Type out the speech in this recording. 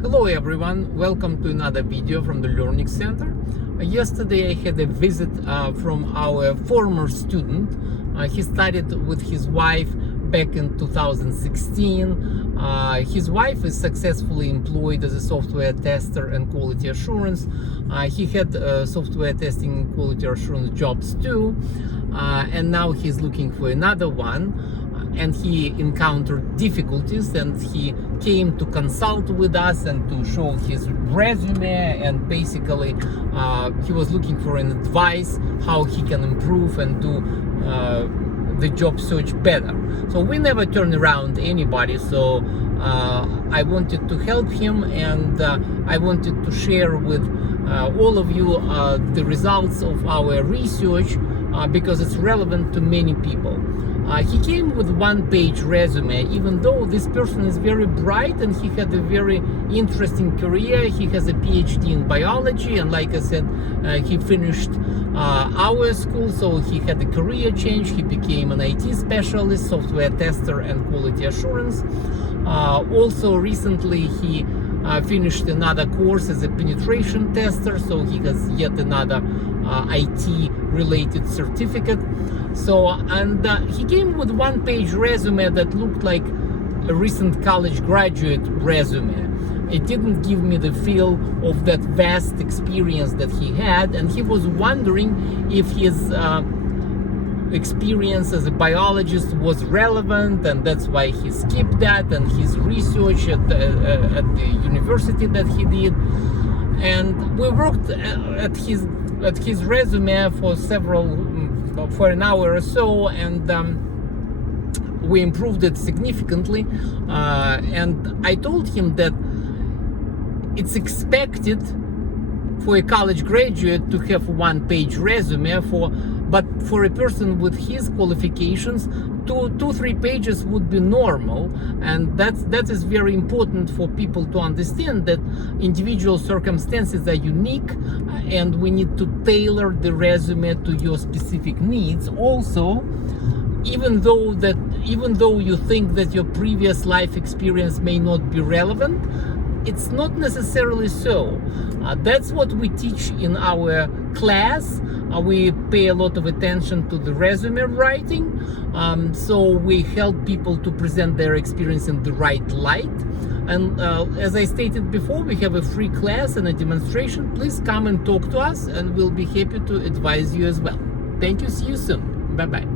Hello everyone, welcome to another video from the Learnix Center. Yesterday I had a visit from our former student. He studied with his wife back in 2016. His wife is successfully employed as a software tester and quality assurance. He had software testing and quality assurance jobs too, and now he's looking for another one. And he encountered difficulties, and he came to consult with us and to show his resume, and basically he was looking for an advice how he can improve and do the job search better. So we never turn around anybody, so I wanted to help him, and I wanted to share with all of you the results of our research because it's relevant to many people. He came with one-page resume, even though this person is very bright and he had a very interesting career. He has a PhD in biology, and like I said, he finished our school, so he had a career change. He became an IT specialist, software tester and quality assurance. Also recently he finished another course as a penetration tester, so he has yet another IT related certificate. So, and he came with one-page resume that looked like a recent college graduate resume. It didn't give me the feel of that vast experience that he had, and he was wondering if his experience as a biologist was relevant, and that's why he skipped that, and his research at the university that he did. And we worked at his resume for an hour or so, and we improved it significantly. And I told him that it's expected for a college graduate to have one-page resume, but for a person with his qualifications, 2-3 pages would be normal. And that is very important for people to understand that individual circumstances are unique, and we need to tailor the resume to your specific needs. Also, even though you think that your previous life experience may not be relevant, it's not necessarily so. That's what we teach in our class. We pay a lot of attention to the resume writing, so we help people to present their experience in the right light. And as I stated before, we have a free class and a demonstration. Please come and talk to us, and we'll be happy to advise you as well. Thank you. See you soon. Bye-bye.